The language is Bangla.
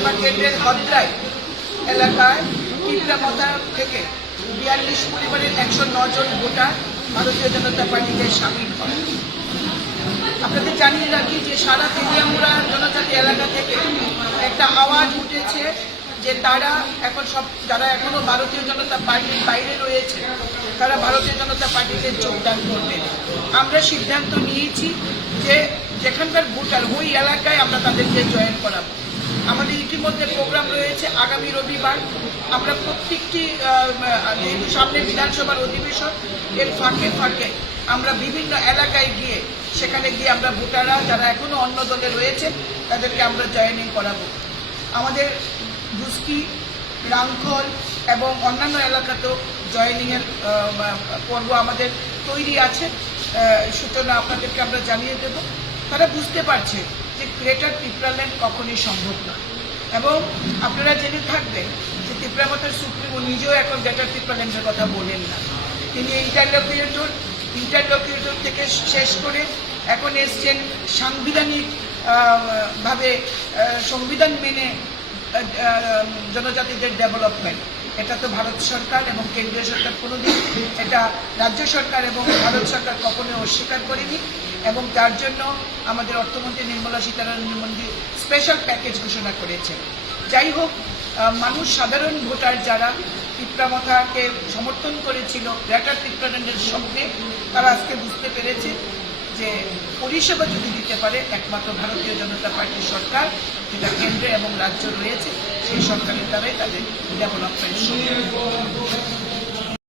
বিধানসভা কেন্দ্রের হদ্রায় এলাকায় টিপরামথা থেকে 42 পরিবারের 109 জন ভোটার ভারতীয় জনতা পার্টিতে সামিল হয়। আপনাদের জানিয়ে রাখি যে সারা তেলিয়ামুড়া জনজাতি এলাকা থেকে একটা আওয়াজ উঠেছে যে তারা এখন যারা এখনো ভারতীয় জনতা পার্টির বাইরে রয়েছে তারা ভারতীয় জনতা পার্টিতে যোগদান করবে। আমরা সিদ্ধান্ত নিয়েছি যে যেখানকার ভোটার ওই এলাকায় আমরা তাদেরকে জয়েন করাবো। আমাদের ইতিমধ্যে প্রোগ্রাম রয়েছে আগামী রবিবার। আমরা প্রত্যেকটি যেহেতু সামনে বিধানসভার অধিবেশন, এর ফাঁকে ফাঁকে আমরা বিভিন্ন এলাকায় গিয়ে সেখানে গিয়ে আমরা ভোটাররা যারা এখনো অন্য দলে রয়েছে তাদেরকে আমরা জয়েনিং করাবো। আমাদের দুস্কি, রাংখল এবং অন্যান্য এলাকাতেও জয়েনিংয়ের পর্ব আমাদের তৈরি আছে। সূচনা আপনাদেরকে আমরা জানিয়ে দেব। তারা বুঝতে পারছে যে গ্রেটার পিপরাল্যান্ড কখনই সম্ভব না। এবং আপনারা জেনে থাকবেন যে টিপরামথার সুপ্রিমো নিজেও এখন গ্রেটার পিপরাল্যান্ডের কথা বলেন না। তিনি ইন্টারলকিউটর থেকে শেষ করে এখন এসছেন সাংবিধানিক ভাবে সংবিধান মেনে জনজাতিদের ডেভেলপমেন্ট। এটা তো ভারত সরকার এবং কেন্দ্রীয় সরকার কোনোদিন, এটা রাজ্য সরকার এবং ভারত সরকার কখনোই অস্বীকার করেনি। এবং তার জন্য আমাদের অর্থমন্ত্রী নির্মলা সীতারামন মন্ত্রী স্পেশাল প্যাকেজ ঘোষণা করেছেন। যাই হোক, মানুষ, সাধারণ ভোটার যারা টিপরামথাকে সমর্থন করেছিল গ্রেটার পিপরাল্যান্ডের স্বপ্নে, তারা আজকে বুঝতে পেরেছে যে পরিষেবা যদি দিতে পারে একমাত্র ভারতীয় জনতা পার্টির সরকার, যেটা কেন্দ্রে এবং রাজ্য রয়েছে, সেই সরকারের দ্বারাই তাদের ডেভেলপমেন্ট সম্ভব।